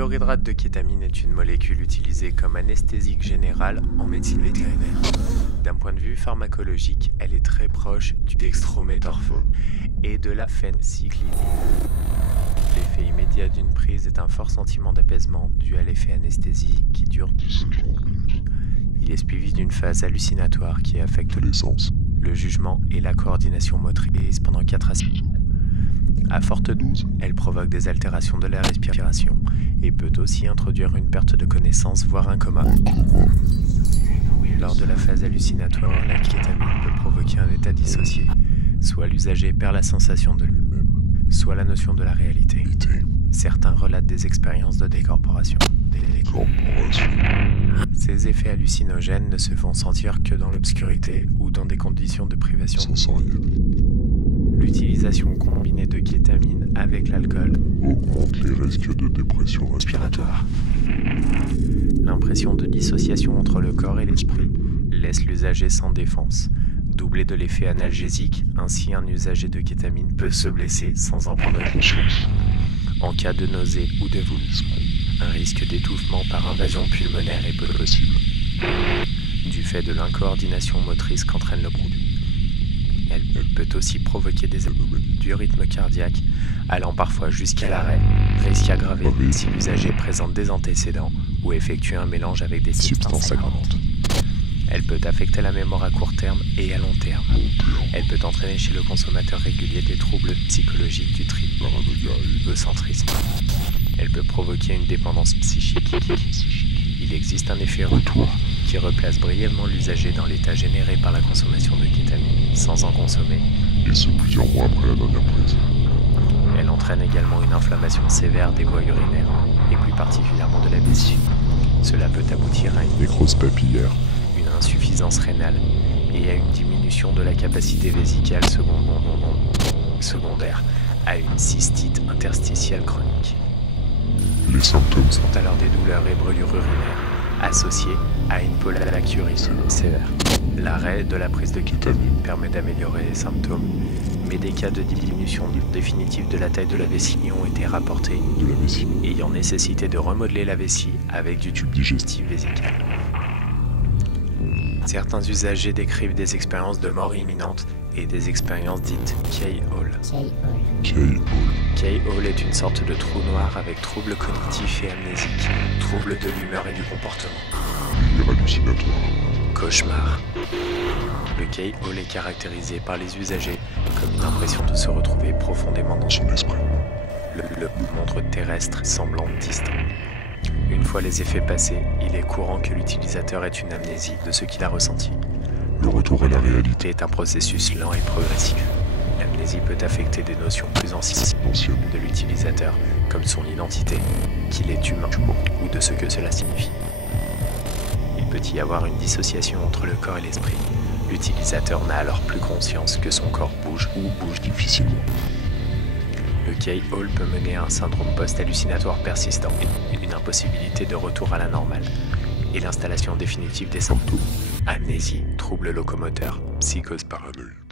chlorhydrate de kétamine est une molécule utilisée comme anesthésique général en médecine vétérinaire. D'un point de vue pharmacologique, elle est très proche du dextrométhorphone et de la phéncyclidine. L'effet immédiat d'une prise est un fort sentiment d'apaisement dû à l'effet anesthésique qui dure 10 secondes. Il est suivi d'une phase hallucinatoire qui affecte les sens, le jugement et la coordination motrice pendant 4 à 6 jours. À forte dose, elle provoque des altérations de la respiration et peut aussi introduire une perte de connaissance, voire un coma. Lors de la phase hallucinatoire, la kétamine peut provoquer un état dissocié. Soit l'usager perd la sensation de lui-même, soit la notion de la réalité. Certains relatent des expériences de décorporation. Ces effets hallucinogènes ne se font sentir que dans l'obscurité ou dans des conditions de privation sensorielle. L'utilisation combinée de kétamine avec l'alcool augmente les risques de dépression respiratoire. L'impression de dissociation entre le corps et l'esprit laisse l'usager sans défense. Doublé de l'effet analgésique, ainsi un usager de kétamine peut se blesser sans en prendre conscience. En cas de nausée ou de vomissement, un risque d'étouffement par invasion pulmonaire est peu possible, du fait de l'incoordination motrice qu'entraîne le produit. Elle peut aussi provoquer des anomalies du rythme cardiaque, allant parfois jusqu'à l'arrêt, risque aggravé si l'usager présente des antécédents ou effectue un mélange avec des substances aggravantes. Elle peut affecter la mémoire à court terme et à long terme. Elle peut entraîner chez le consommateur régulier des troubles psychologiques du type egocentrisme. Elle peut provoquer une dépendance psychique. Il existe un effet retour qui replace brièvement l'usager dans l'état généré par la consommation de kétamine sans en consommer, et ce plusieurs mois après la dernière prise. Elle entraîne également une inflammation sévère des voies urinaires, et plus particulièrement de la vessie. Cela peut aboutir à une nécrose papillaire, une insuffisance rénale et à une diminution de la capacité vésicale secondaire à une cystite interstitielle chronique. Les symptômes sont alors des douleurs et brûlures urinaires associées à une polylacturie sévère. L'arrêt de la prise de kétamine permet d'améliorer les symptômes, mais des cas de diminution définitive de la taille de la vessie ont été rapportés, ayant nécessité de remodeler la vessie avec du tube digestif vésical. Certains usagers décrivent des expériences de mort imminente et des expériences dites K-Hall. K-Hall est une sorte de trou noir avec troubles cognitifs et amnésiques, troubles de l'humeur et du comportement. Hallucinatoire. Cauchemar. Le K-Hall est caractérisé par les usagers comme une impression de se retrouver profondément dans son esprit. Le montre terrestre semblant distant. Une fois les effets passés, il est courant que l'utilisateur ait une amnésie de ce qu'il a ressenti. Le retour à la réalité est un processus lent et progressif. L'amnésie peut affecter des notions plus anciennes de l'utilisateur, comme son identité, qu'il est humain, ou de ce que cela signifie. Il peut y avoir une dissociation entre le corps et l'esprit. L'utilisateur n'a alors plus conscience que son corps bouge ou bouge difficilement. Le K-Hall peut mener à un syndrome post-hallucinatoire persistant, une impossibilité de retour à la normale, et l'installation définitive des symptômes. Amnésie, troubles locomoteurs, psychose paranoïa.